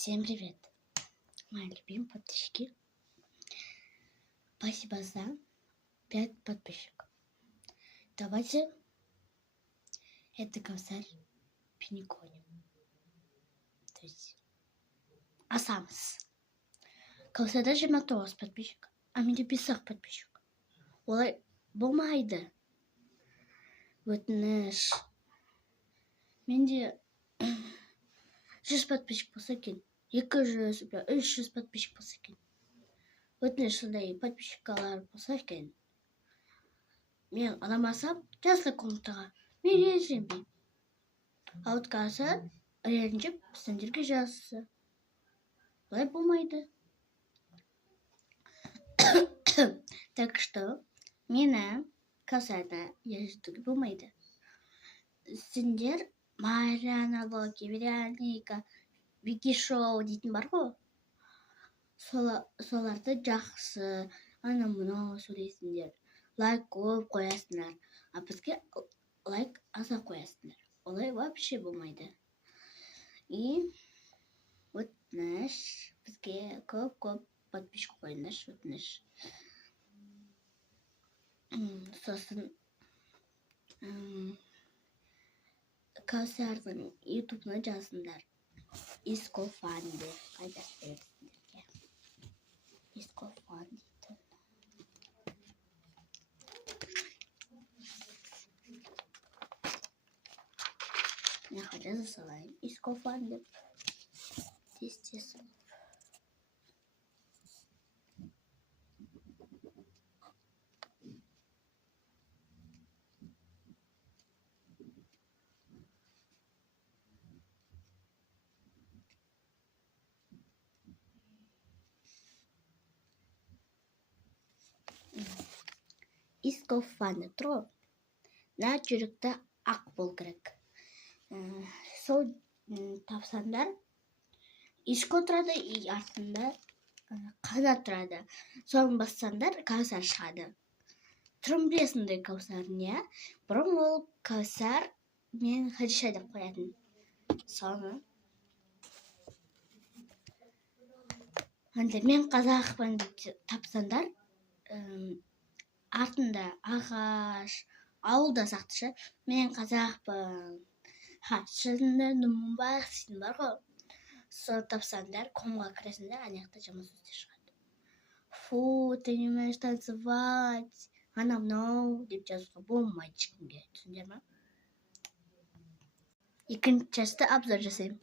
Всем привет, мои любимые подписчики. Спасибо за 5 подписчиков. Давайте это косарь пениконим. То есть асамс. Косарда 29 подписчик, а менде 5 подписчик. Олай болмайды. Өтініш. Менде 100 подписчик болса екен. 200, 300 подписчик болса екен. Өтініш сондай подписчикалар болса екен. Мен ұнамасам, жазды комментаға. Мен ренжімеймін. А вот қазір ренжіп, сендерге жазсы. Олай болмайды. Так что мені косарда ержітуге болмайды. Сендер Марьяна Локи, Вероника, Вики Шоу дейтін бар ғой. Соларды жақсы, ана-мынау сөйлейсіңдер. Лайк көп қоясыңдар. А бізге лайк аза қоясыңдар. Олай вообще болмайды. И өтініш, бізге көп подписчик қойыңдаршы, өтініш. Сосын Каусардың ютубына жазыңдар. Искофан деп қайда сіздерге. Искофан дейді. Мен жаза салайын. Искофан деп. Тез-тез. Искофан тұр. На жүректі ақ бол керек. Сол тапсаңдар, ишко тұрады, артында қанат тұрады. Соны бассаңдар, каусар шығады. Тұрын білесіңдер каусарын, не? Бұрын ол каусар мен Хадиша деп қоятын. Соны. Мен қазақпын тапсаңдар, артында ағаш, ауылда сақтышы. Мен қазақпын. Шынында нұмын бар, сен бар ғой. Соны тапсаңдар, комға кіресіңдер, анаяқта жаман сөздер шығады. Фу, ты не умеешь танцевать. Ана-мынау деп жазуға болмайды ешкімге. Түсіндер ма? Екінші частта обзор жасаймын.